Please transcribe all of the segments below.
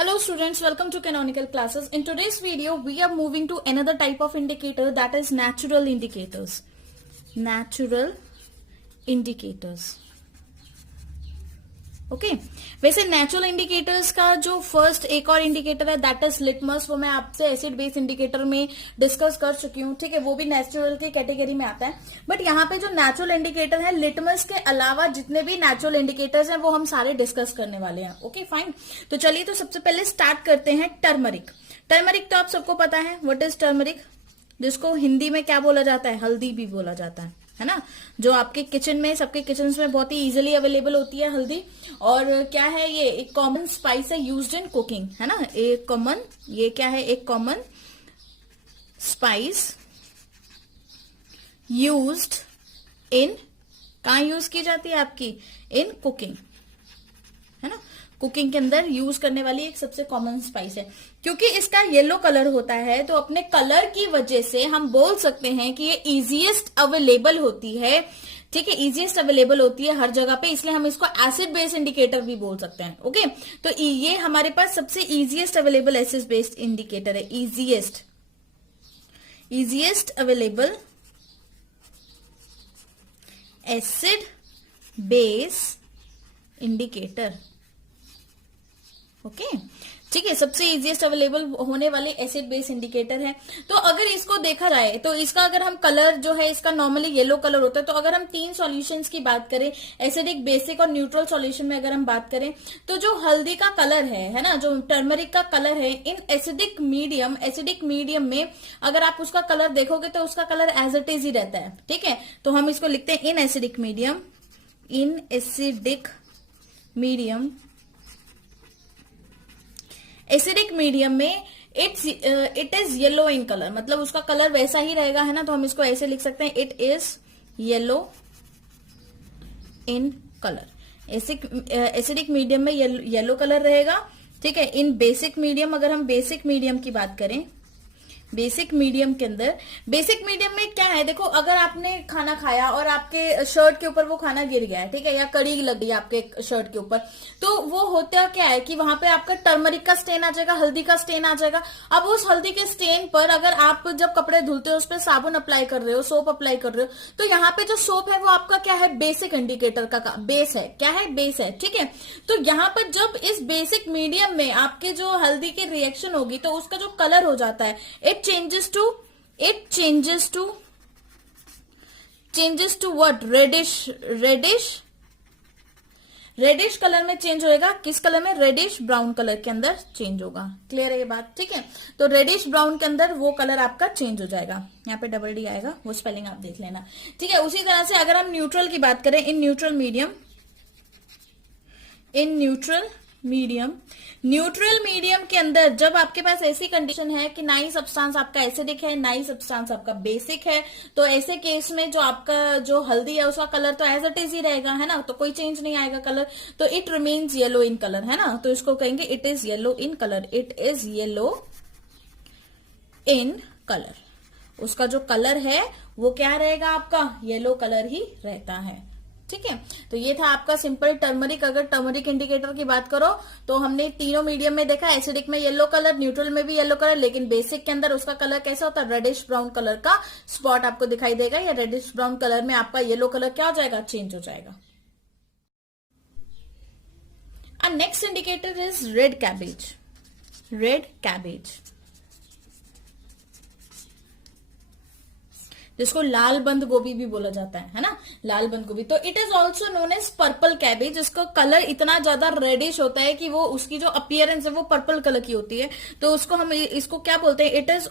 Hello students, welcome to Canonical Classes. In today's video, we are moving to another type of indicator, that is natural indicators. Natural indicators. Okay वैसे natural indicators का जो first एक और indicator है that is litmus, वो मैं आपसे acid base indicator में डिस्कस कर चुकी हूँ. ठीक है, वो भी नेचुरल की कैटेगरी में आता है. बट यहाँ पे जो नेचुरल इंडिकेटर है, लिटमस के अलावा जितने भी नेचुरल इंडिकेटर्स हैं वो हम सारे डिस्कस करने वाले हैं. Okay fine. तो चलिए, तो सबसे पहले स्टार्ट करते हैं टर्मरिक. टर्मरिक तो आप सबको पता है व्हाट इज टर्मरिक, जिसको हिंदी में क्या बोला जाता है, हल्दी भी बोला जाता है ना. जो आपके किचन में, सबके किचन में बहुत ही इजीली अवेलेबल होती है हल्दी. और क्या है, ये एक कॉमन स्पाइस है यूज्ड इन कुकिंग, है ना. एक कॉमन, ये क्या है, एक कॉमन स्पाइस यूज्ड इन, कहां यूज की जाती है आपकी, इन कुकिंग, है ना. कुकिंग के अंदर यूज करने वाली एक सबसे कॉमन स्पाइस है. क्योंकि इसका येलो कलर होता है तो अपने कलर की वजह से हम बोल सकते हैं कि ये इजीएस्ट अवेलेबल होती है. ठीक है, इजीएस्ट अवेलेबल होती है हर जगह पे, इसलिए हम इसको एसिड बेस्ड इंडिकेटर भी बोल सकते हैं. ओके, तो ये हमारे पास सबसे easiest available acid based indicator है. Easiest available acid base indicator. Okay, ठीक है, सबसे इजीएस्ट अवेलेबल होने वाले एसिड बेस इंडिकेटर है. तो अगर इसको देखा जाए तो इसका अगर हम कलर जो है, इसका नॉर्मली येलो कलर होता है. तो अगर हम तीन सॉल्यूशंस की बात करें, एसिडिक, बेसिक और न्यूट्रल सॉल्यूशन में अगर हम बात करें, तो जो हल्दी का कलर है ना, जो टर्मरिक का कलर है, इन एसिडिक मीडियम में अगर आप उसका कलर देखोगे तो उसका कलर एज इट इज ही रहता है. ठीक है, तो हम इसको लिखते हैं in acidic medium. Acidic medium में it is yellow in colour, मतलब उसका कलर वैसा ही रहेगा, है ना. तो हम इसको ऐसे लिख सकते हैं, it is yellow in colour. Acidic medium में येलो कलर रहेगा. ठीक है, इन बेसिक मीडियम, अगर हम बेसिक मीडियम की बात करें, बेसिक मीडियम के अंदर, बेसिक मीडियम में क्या है, देखो, अगर आपने खाना खाया और आपके शर्ट के ऊपर वो खाना गिर गया है, ठीक है, या कड़ी लग गई आपके शर्ट के ऊपर, तो वो होता क्या है कि वहां पे आपका टर्मरिक का स्टेन आ जाएगा, हल्दी का स्टेन आ जाएगा. अब उस हल्दी के स्टेन पर अगर आप जब कपड़े धुलते हो, उस पर साबुन अप्लाई कर रहे हो, सोप अप्लाई कर रहे हो, तो यहाँ पे जो सोप है वो आपका क्या है, बेसिक इंडिकेटर का बेस है. क्या है, बेस है. ठीक है, तो यहाँ पर जब इस बेसिक मीडियम में आपके जो हल्दी की रिएक्शन होगी तो उसका जो कलर हो जाता है, it changes to what, reddish colour में चेंज होएगा. किस कलर में, रेडिश ब्राउन कलर के अंदर चेंज होगा. क्लियर है ये बात. ठीक है, तो रेडिश ब्राउन के अंदर वो कलर आपका चेंज हो जाएगा. यहाँ पे डबल डी आएगा, वो स्पेलिंग आप देख लेना. ठीक है, उसी तरह से अगर हम न्यूट्रल की बात करें, इन न्यूट्रल मीडियम के अंदर जब आपके पास ऐसी कंडीशन है कि ना ही सब्सटेंस आपका एसिडिक है, ना ही सब्सटेंस आपका बेसिक है, तो ऐसे केस में जो आपका जो हल्दी है उसका कलर तो एज इट इज ही रहेगा, है ना. तो कोई चेंज नहीं आएगा कलर. तो it remains yellow in colour, है ना. तो इसको कहेंगे it is yellow in colour. It is yellow in colour. उसका जो कलर है वो क्या रहेगा, आपका येलो कलर ही रहता है. ठीक है, तो ये था आपका सिंपल टर्मरिक. अगर टर्मरिक इंडिकेटर की बात करो तो हमने तीनों मीडियम में देखा, एसिडिक में येलो कलर, न्यूट्रल में भी येलो कलर, लेकिन बेसिक के अंदर उसका कलर कैसा होता है, रेडिश ब्राउन कलर का स्पॉट आपको दिखाई देगा, या रेडिश ब्राउन कलर में आपका येलो कलर क्या हो जाएगा, चेंज हो जाएगा. Next indicator is red cabbage, जिसको लाल बंद गोभी भी बोला जाता है ना, लाल बंद गोभी. तो it is also known as purple cabbage. इसका कलर इतना ज्यादा रेडिश होता है कि वो उसकी जो अपीयरेंस है वो पर्पल कलर की होती है. तो उसको हम इसको क्या बोलते हैं, it is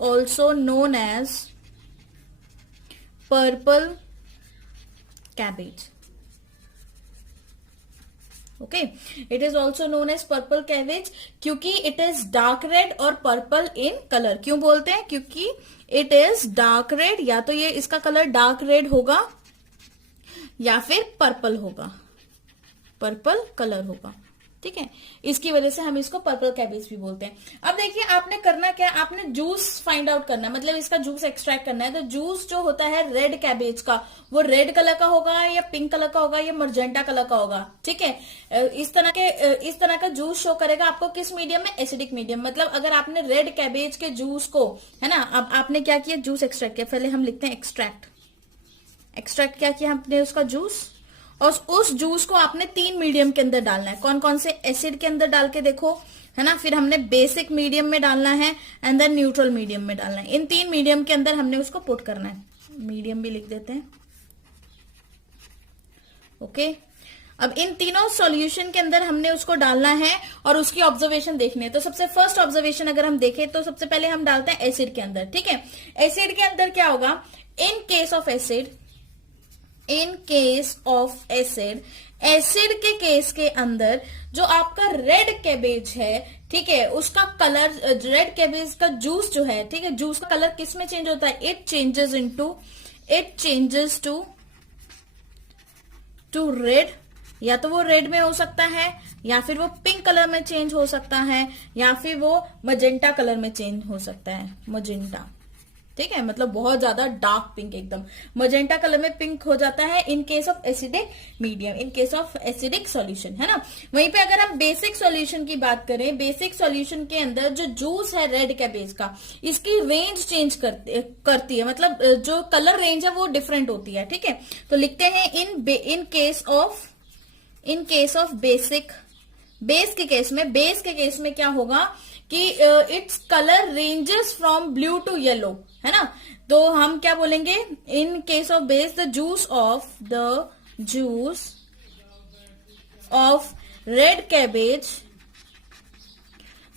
also known as purple cabbage. Okay, it is also known as purple cabbage क्योंकि इट इज डार्क रेड और पर्पल इन कलर. क्यों बोलते हैं, क्योंकि इट इज डार्क रेड, या तो ये इसका कलर डार्क रेड होगा या फिर पर्पल होगा, पर्पल कलर होगा. ठीक है, इसकी वजह से हम इसको पर्पल कैबेज भी बोलते हैं। अब देखिए आपने करना क्या है, आपने जूस फाइंड आउट करना है, मतलब इसका जूस एक्सट्रैक्ट करना है। तो जूस जो होता है रेड कैबेज का, वो रेड कलर का होगा या पिंक कलर का होगा या मर्जेंटा कलर का होगा। ठीक है, इस तरह का जूस शो करेगा आपको किस मीडियम में, एसिडिक मीडियम। मतलब अगर आपने रेड कैबेज के जूस को, है ना, अब आपने क्या किया, जूस एक्सट्रैक्ट किया। पहले हम लिखते हैं एक्सट्रैक्ट क्या किया हमने उसका जूस, और उस जूस को आपने 3 मीडियम के अंदर डालना है। कौन कौन से, एसिड के अंदर डाल के देखो, है ना, फिर हमने बेसिक मीडियम में डालना है एंड देन न्यूट्रल मीडियम में डालना है। इन 3 मीडियम के अंदर हमने उसको पुट करना है। मीडियम भी लिख देते हैं, ओके। अब इन तीनों सॉल्यूशन के अंदर हमने उसको डालना है और उसकी ऑब्जर्वेशन देखनी है। तो सबसे फर्स्ट ऑब्जर्वेशन अगर हम देखें तो सबसे पहले हम डालते हैं एसिड के अंदर। ठीक है, एसिड के अंदर क्या होगा, इन केस ऑफ एसिड के केस के अंदर जो आपका रेड कैबेज है, ठीक है, उसका कलर, रेड कैबेज का जूस जो है, ठीक है, जूस का कलर किस में चेंज होता है, इट चेंजेस टू रेड। या तो वो रेड में हो सकता है, या फिर वो पिंक कलर में चेंज हो सकता है, या फिर वो मजेंटा कलर में चेंज हो सकता है, मजेंटा। ठीक है, मतलब बहुत ज्यादा डार्क पिंक, एकदम मजेंटा कलर में पिंक हो जाता है इन case of acidic medium, in case of acidic solution, है ना। वहीं पे अगर हम बेसिक सॉल्यूशन की बात करें, बेसिक सॉल्यूशन के अंदर जो जूस है रेड कैबेज का, इसकी रेंज चेंज करती है, मतलब जो कलर रेंज है वो डिफरेंट होती है। ठीक है, तो लिखते हैं इन केस ऑफ बेस के केस में क्या होगा कि it's colour ranges from blue to yellow, है ना। तो हम क्या बोलेंगे, in case of base the juice of red cabbage,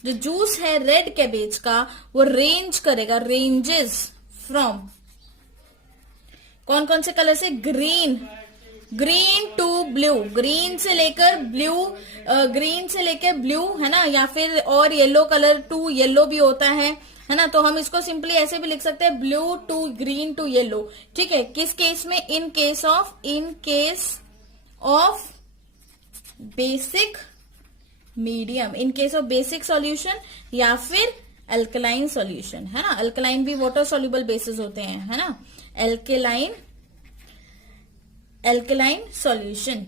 जो जूस है रेड कैबेज का वो रेंज करेगा, रेंजेस फ्रॉम कौन कौन से कलर से, ग्रीन टू ब्लू, ग्रीन से लेकर ब्लू, है ना, या फिर और येलो कलर टू येलो भी होता है ना। तो हम इसको सिंपली ऐसे भी लिख सकते हैं, blue to green to yellow. ठीक है, किस केस में, in case of basic medium, in case of basic solution या फिर अल्कलाइन सॉल्यूशन, है ना। अल्कलाइन भी वाटर सॉल्युबल बेसिस होते हैं, है ना, एल्कलाइन सॉल्यूशन।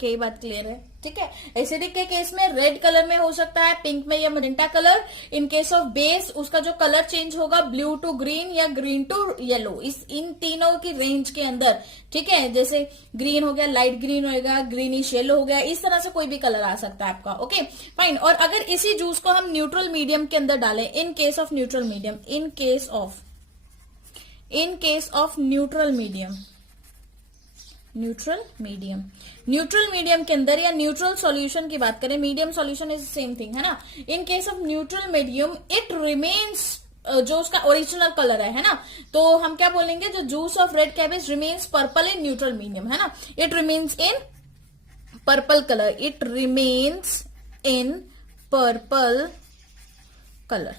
क्या बात क्लियर है? ठीक है, एसिडिक के केस में रेड कलर में हो सकता है, पिंक में या magenta colour. In case of base उसका जो कलर चेंज होगा ब्लू टू ग्रीन या ग्रीन टू येलो, इन तीनों की रेंज के अंदर। ठीक है, जैसे ग्रीन हो गया, लाइट ग्रीन होगा, ग्रीनिश येलो हो गया, इस तरह से कोई भी कलर आ सकता है आपका। Okay fine. और अगर इसी जूस को हम न्यूट्रल मीडियम के अंदर डालें, इन case of neutral medium, neutral medium के अंदर या न्यूट्रल सॉल्यूशन की बात करें, medium solution is same thing, है ना। इन case of neutral medium it remains, जो उसका ओरिजिनल कलर है ना, तो हम क्या बोलेंगे, जो juice of red cabbage remains purple in neutral medium, है ना। It remains in purple colour,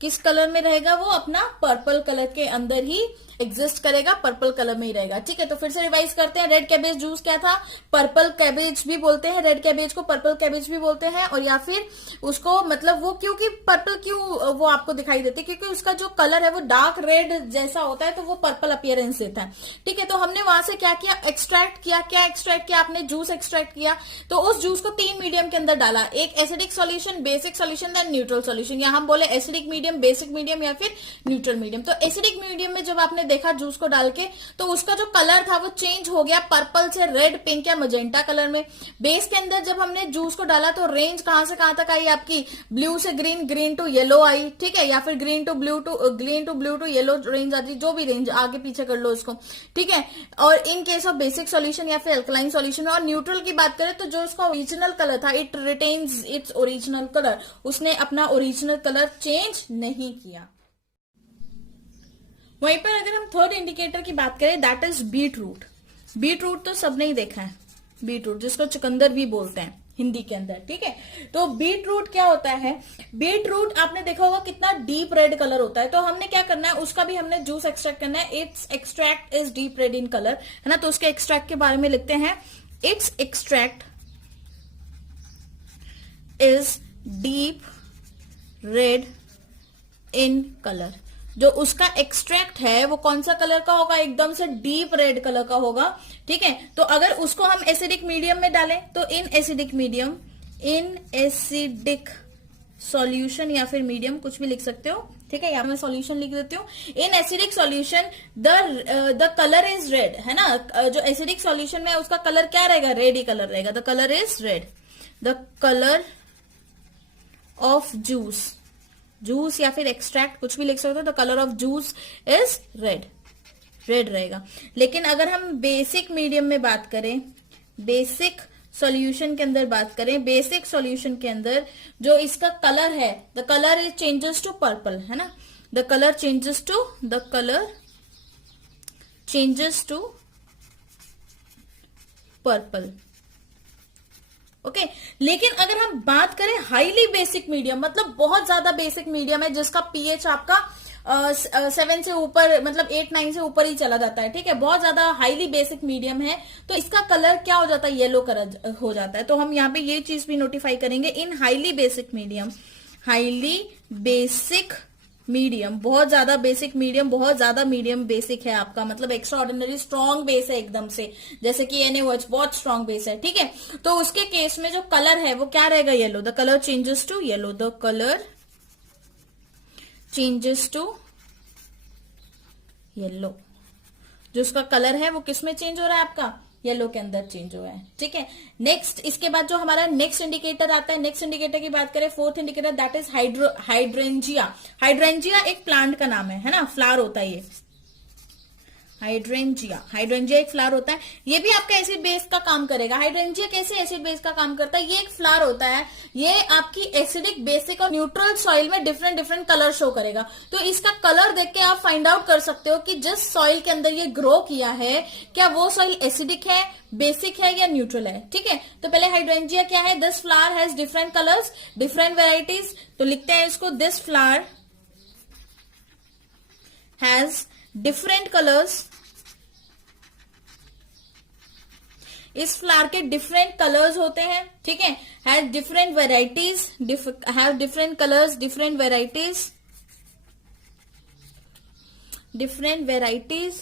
किस कलर में रहेगा वो, अपना पर्पल कलर के अंदर ही एग्जिस्ट करेगा, पर्पल कलर में ही रहेगा। ठीक है, तो फिर से रिवाइज करते हैं। रेड कैबेज जूस क्या था, पर्पल कैबेज भी बोलते हैं, रेड कैबेज को पर्पल कैबेज भी बोलते हैं। और या फिर उसको, मतलब वो क्योंकि पर्पल क्यों वो आपको दिखाई देती है, क्योंकि उसका जो कलर है वो डार्क रेड जैसा होता है, तो वो पर्पल अपीयरेंस देता है। ठीक है, तो हमने वहां से क्या किया, एक्सट्रैक्ट किया, आपने जूस एक्सट्रैक्ट किया। तो उस जूस को 3 मीडियम के अंदर डाला, एक acidic solution, basic solution, then neutral solution, या हम बोले एसिडिक मीडियम, बेसिक मीडियम या फिर न्यूट्रल मीडियम। तो एसिडिक मीडियम में जब आपने देखा जूस को डाल के, तो उसका जो कलर था वो चेंज हो गया पर्पल से रेड, पिंक या मजेंटा कलर में। बेस के अंदर जब हमने जूस को डाला तो रेंज कहां से कहां तक आई आपकी, ब्लू से ग्रीन, ग्रीन टू येलो आई। ठीक है, या फिर green to blue to yellow range आती, जो भी रेंज आगे पीछे कर लो उसको। ठीक है, और इन केस ऑफ बेसिक सॉल्यूशन या फिर अल्कलाइन सॉल्यूशन। और न्यूट्रल की बात करें तो जो उसका ओरिजिनल कलर था, it retains its original colour, उसने अपना ओरिजिनल कलर चेंज नहीं किया। वहीं पर अगर हम थर्ड इंडिकेटर की बात करें, दैट इज बीट रूट तो सबने ही देखा है, बीट रूट जिसको चुकंदर भी बोलते हैं हिंदी के अंदर। ठीक है, तो बीट रूट क्या होता है, बीट रूट आपने देखा होगा कितना डीप रेड कलर होता है। तो हमने क्या करना है, उसका भी हमने जूस एक्सट्रैक्ट करना है। It's extract is deep red in colour, है ना। तो उसके एक्सट्रैक्ट के बारे में लिखते हैं, it's extract is deep red in colour. जो उसका एक्सट्रैक्ट है वो कौन सा कलर का होगा, एकदम से डीप रेड कलर का होगा। ठीक है, तो अगर उसको हम एसिडिक मीडियम में डालें तो इन acidic medium, in acidic solution या फिर मीडियम कुछ भी लिख सकते हो। ठीक है, यहाँ मैं सॉल्यूशन लिख देती हूँ। In acidic solution the colour is red, है ना। जो एसिडिक सॉल्यूशन में उसका कलर क्या रहेगा, रेड ही कलर रहेगा। The colour is red. The colour of juice, juice या फिर एक्सट्रैक्ट कुछ भी लिख सकते हो। The colour of juice is red, red रहेगा। लेकिन अगर हम बेसिक मीडियम में बात करें, बेसिक सॉल्यूशन के अंदर बात करें, बेसिक सॉल्यूशन के अंदर जो इसका कलर है, the colour is changes to purple, है ना। The colour changes to, the colour changes to purple. Okay, लेकिन अगर हम बात करें हाईली बेसिक मीडियम, मतलब बहुत ज्यादा बेसिक मीडियम है जिसका पीएच आपका 7 से ऊपर, मतलब 8-9 से ऊपर ही चला जाता है। ठीक है, बहुत ज्यादा हाईली बेसिक मीडियम है, तो इसका कलर क्या हो जाता है, येलो कलर हो जाता है। तो हम यहाँ पे ये चीज भी नोटिफाई करेंगे, इन highly basic medium, highly basic medium, बहुत ज्यादा बेसिक मीडियम, बहुत ज्यादा मीडियम बेसिक है आपका, मतलब एक्स्ट्रा ऑर्डिनरी स्ट्रॉन्ग बेस है एकदम से, जैसे कि NaOH बहुत स्ट्रॉन्ग बेस है। ठीक है, तो उसके केस में जो कलर है वो क्या रहेगा, yellow. The colour changes to yellow, the colour changes to yellow. जो उसका कलर है वो किस में चेंज हो रहा है, आपका येलो के अंदर चेंज हुआ है। ठीक है, नेक्स्ट इसके बाद जो हमारा नेक्स्ट इंडिकेटर आता है, नेक्स्ट इंडिकेटर की बात करें, fourth indicator, that is hydrangea. Hydrangea एक प्लांट का नाम है ना, फ्लावर होता है ये हाइड्रेंजिया। हाइड्रेंजिया एक फ्लावर होता है, ये भी आपका एसिड बेस का काम करेगा। हाइड्रेंजिया कैसे एसिड बेस का काम करता है, ये एक फ्लावर होता है, ये आपकी एसिडिक, बेसिक और न्यूट्रल सॉइल में डिफरेंट डिफरेंट कलर शो करेगा। तो इसका कलर देख के आप फाइंड आउट कर सकते हो कि जिस सॉइल के अंदर ये ग्रो किया है, क्या वो सॉइल एसिडिक है, बेसिक है या न्यूट्रल है। ठीक है, तो पहले हाइड्रेंजिया क्या है, this flower has different colours, different varieties. तो लिखते हैं इसको, this flower has different colours, इस फ्लावर के डिफरेंट कलर्स होते हैं। ठीक है, has different varieties, have different colours, different varieties, different varieties.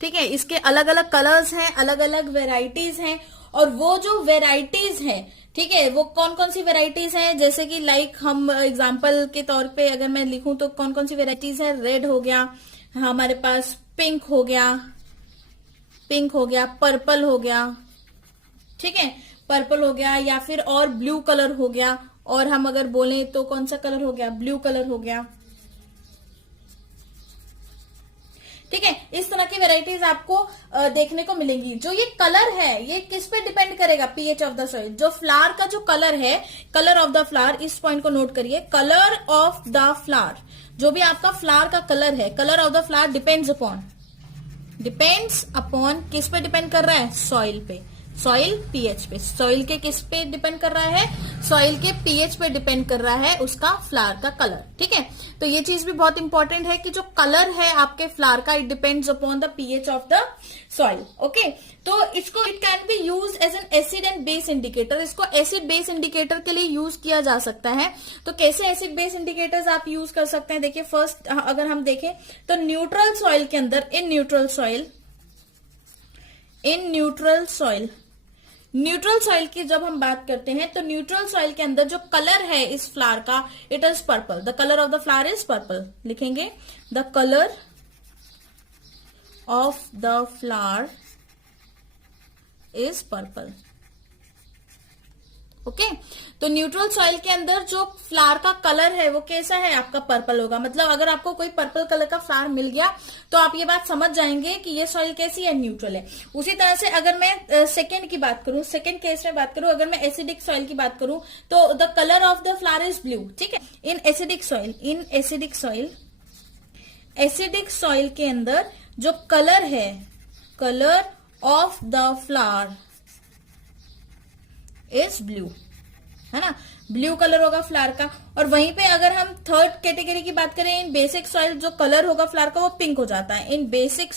ठीक है, इसके अलग अलग कलर्स हैं, अलग अलग वेराइटीज हैं, और वो जो वेराइटीज हैं, ठीक है, वो कौन कौन सी वेराइटीज हैं, जैसे कि लाइक हम एग्जांपल के तौर पे अगर मैं लिखूं तो कौन कौन सी वेराइटीज है, रेड हो गया हमारे पास, पिंक हो गया, पिंक हो गया, पर्पल हो गया। ठीक है, पर्पल हो गया, या फिर और ब्लू कलर हो गया, और हम अगर बोलें तो कौन सा कलर हो गया, ब्लू कलर हो गया। ठीक है, इस तरह की वेराइटीज आपको देखने को मिलेंगी। जो ये कलर है ये किस पे डिपेंड करेगा, पीएच ऑफ द सॉइल। जो फ्लावर का जो कलर है, कलर ऑफ द फ्लावर, इस पॉइंट को नोट करिए, कलर ऑफ द फ्लावर, जो भी आपका फ्लावर का कलर है, colour of the flower depends upon किस पे डिपेंड कर रहा है, सॉइल पे, सॉइल पीएच पे। सॉइल के किस पे डिपेंड कर रहा है, सॉइल के पीएच पे डिपेंड कर रहा है उसका फ्लावर का कलर। ठीक है, तो ये चीज भी बहुत इंपॉर्टेंट है कि जो कलर है आपके फ्लावर का, it depends upon the pH of the soil. Okay, तो इसको it can be use as an acid and base indicator. इसको एसिड बेस इंडिकेटर के लिए यूज किया जा सकता है। तो कैसे एसिड बेस इंडिकेटर्स आप यूज कर सकते हैं, देखिए फर्स्ट अगर हम देखें तो न्यूट्रल सॉइल के अंदर, इन न्यूट्रल सॉइल की जब हम बात करते हैं तो न्यूट्रल सॉइल के अंदर जो कलर है इस फ्लावर का, it is purple. The colour of the flower is purple. लिखेंगे, the colour of the flower is purple. Okay, तो न्यूट्रल सॉइल के अंदर जो फ्लावर का कलर है वो कैसा है, आपका पर्पल होगा। मतलब अगर आपको कोई पर्पल कलर का फ्लावर मिल गया तो आप ये बात समझ जाएंगे कि ये सॉइल कैसी है, न्यूट्रल है। उसी तरह से अगर मैं सेकंड की बात करूं, सेकंड केस में बात करूं, अगर मैं एसिडिक सॉइल की बात करूं तो the colour of the flower is blue. ठीक है, इन एसिडिक सॉइल के अंदर जो कलर है, colour of the flower is blue, है ना, ब्लू कलर होगा फ्लावर का। और वहीं पे अगर हम थर्ड कैटेगरी की बात करें, इन बेसिक सॉइल, जो कलर होगा फ्लावर का वो पिंक हो जाता है। इन बेसिक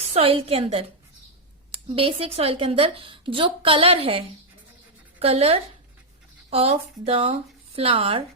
सॉइल के अंदर बेसिक सॉइल के अंदर जो कलर है, colour of the flower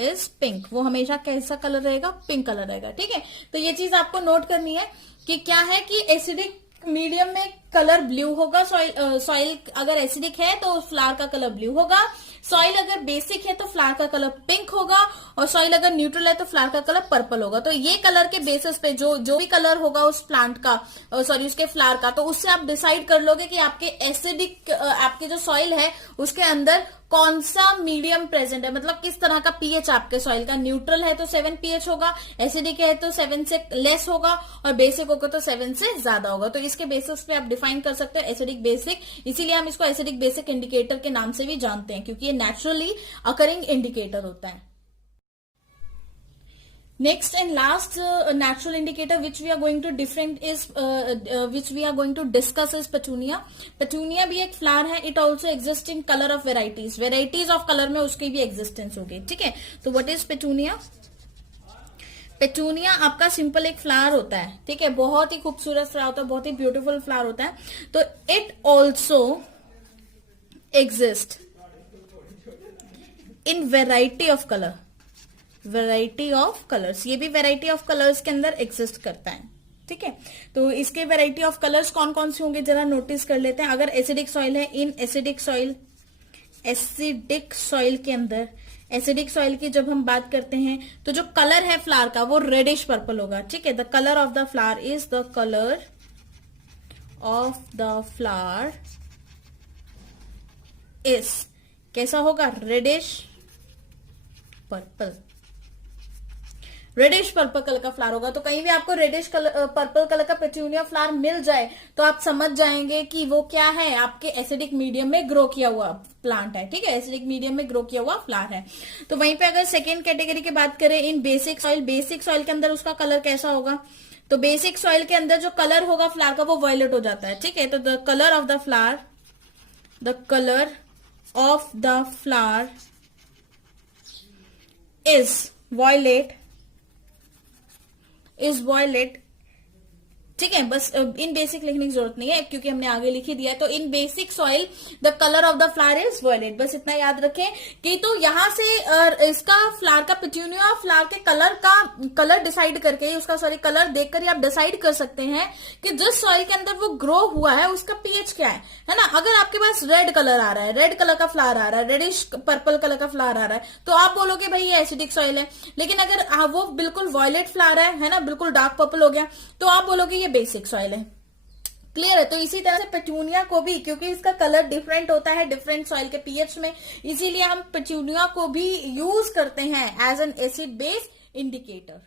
is pink, वो हमेशा कैसा कलर रहेगा, पिंक कलर रहेगा। ठीक है, तो ये चीज आपको नोट करनी है कि क्या है कि एसिडिक मीडियम में कलर ब्लू होगा, सॉइल अगर एसिडिक है तो फ्लावर का कलर ब्लू होगा, सॉइल अगर बेसिक है तो फ्लावर का कलर पिंक होगा, और सॉइल अगर न्यूट्रल है तो फ्लावर का कलर पर्पल होगा। तो ये कलर के बेसिस पे जो भी कलर होगा उस प्लांट का, सॉरी उसके फ्लावर का, तो उससे आप डिसाइड कर लोगे कि आपके एसिडिक आपके जो सॉइल है उसके अंदर कौन सा मीडियम प्रेजेंट है, मतलब किस तरह का पीएच आपके सॉइल का। न्यूट्रल है तो 7 पीएच होगा, एसिडिक है तो 7 से लेस होगा, और बेसिक होगा तो 7 से ज्यादा होगा। तो इसके बेसिस पे आप डिफाइन कर सकते हो एसिडिक बेसिक, इसीलिए हम इसको एसिडिक बेसिक इंडिकेटर के नाम से भी जानते हैं, क्योंकि ये नेचुरली अकरिंग इंडिकेटर होता है। Next and last natural indicator which we are going to discuss is petunia. Petunia भी एक फ्लावर है, it also exists in color of varieties of color में उसकी भी existence होगी। ठीक है, तो what is petunia? पेटूनिया आपका सिंपल एक फ्लावर होता है, ठीक है, बहुत ही खूबसूरत फ्लावर होता है, बहुत ही ब्यूटीफुल फ्लावर होता है। तो it also exist in variety of colour, variety of colours, ये भी वैरायटी ऑफ कलर्स के अंदर एग्जिस्ट करता है। ठीक है, तो इसके वैरायटी ऑफ कलर्स कौन कौन से होंगे जरा नोटिस कर लेते हैं। अगर एसिडिक सॉइल है, इन एसिडिक सॉइल के अंदर, एसिडिक सॉइल की जब हम बात करते हैं तो जो कलर है फ्लावर का वो रेडिश पर्पल होगा। ठीक है, the colour of the flower is the colour of the flower is कैसा होगा, reddish purple, reddish purple colour का फ्लावर होगा। तो कहीं भी आपको रेडिश पर्पल कलर का पेटूनिया फ्लावर मिल जाए तो आप समझ जाएंगे कि वो क्या है, आपके एसिडिक मीडियम में ग्रो किया हुआ प्लांट है। ठीक है, एसिडिक मीडियम में ग्रो किया हुआ फ्लावर है। तो वहीं पे अगर सेकेंड कैटेगरी की बात करें, इन बेसिक सॉइल के अंदर उसका कलर कैसा होगा, तो बेसिक सॉइल के अंदर जो कलर होगा फ्लावर का वो वायलेट हो जाता है। ठीक है, तो the colour of the flower is violet. ठीक है, बस इन बेसिक लिखने की जरूरत नहीं है क्योंकि हमने आगे लिख ही दिया है। तो in basic soil the colour of the flower is violet, बस इतना याद रखें कि तो यहां से इसका फ्लावर का पेटूनिया फ्लावर के कलर डिसाइड करके, उसका कलर देखकर ही आप डिसाइड कर सकते हैं कि जिस सॉइल के अंदर वो ग्रो हुआ है उसका पीएच क्या है ना। अगर आपके पास रेड कलर आ रहा है, रेड कलर का फ्लावर आ रहा है, रेडिश पर्पल कलर का फ्लावर आ रहा है, तो आप बोलोगे भाई ये एसिडिक सॉइल है। लेकिन अगर वो बिल्कुल वॉयलेट फ्लावर है ना, बिल्कुल डार्क पर्पल हो गया, तो आप बोलोगे बेसिक सॉइल है। क्लियर है। तो इसी तरह से पेटूनिया को भी, क्योंकि इसका कलर डिफरेंट होता है डिफरेंट सॉइल के पीएच में, इसीलिए हम पेटूनिया को भी यूज करते हैं as an acid base indicator.